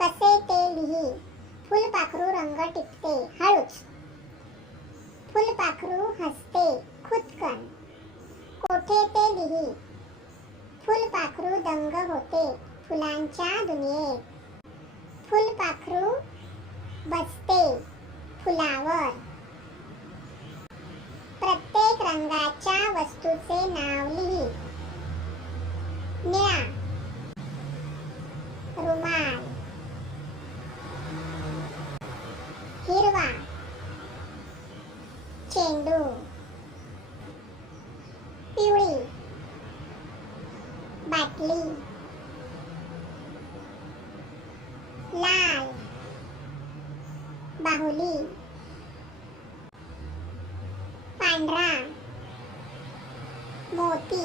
कसे ते लिही. फुलपाखरू रंग टिपते. हळूच. फुलपाखरू हसते. खुदकन. कोठे ते लिही. फुलपाखरू दंग होते. फुलांच्या दुनियेत. फुलपाखरू बसते. फुलावर. प्रत्येक रंगाच्या वस्तूचे नाव लिही. हिरवा चेंडू पिवळी बाटली लाल बाहुली पांढरा मोती